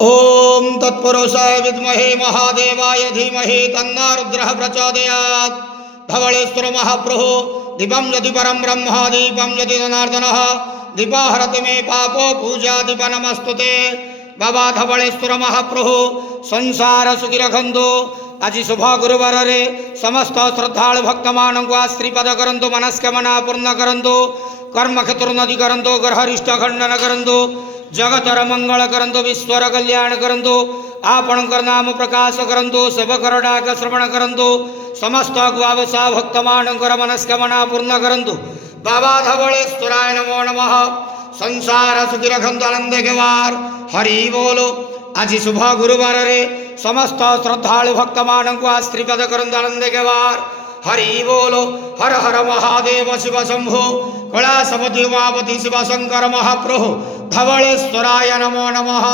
ओम तत्पुरुषाय विद्महे महादेवाय धीमहि तन्नो रुद्रः प्रचोदयात्। धवळेश्वर महाप्रभु दीपं यदि परं ब्रह्म दीपं यदि जनार्दनः दीपाहरति मे पापो पूजा दीप नमस्तुते। बाबा धवळेश्वर महाप्रभु संसार सुखी रखंतु। आज शुभ गुरुवार रे समस्त श्रद्धालु भक्त मानक श्रीपद करंतु, मनस्कामना पूर्ण करंतु, कर्म क्षेत्र नदी करंतु, ग्रहरिष्ट खंडन करंतु, जगतर मंगल करंतु, विश्वर कल्याण करंतु, आपणकर नाम प्रकाश करंतु, सेवकर डाक श्रवण करंतु, समस्त गुआवसा भक्त मानकर मनस्कामना पूर्ण करंतु। बाबा धवळेश्वराय नमो नमः। संसार सुखी रखंतु, आनंद केवार हरि बोलो। आज शुभ गुरुवार रे समस्त श्रद्धालु भक्त मानक श्रीपद करंतु, आनंद केवार हरि बोलो। हर हर महादेव शिव शंभो कैलासपति उमापति शिव शंकर महाप्रभु धवळेश्वराय नमो नमः।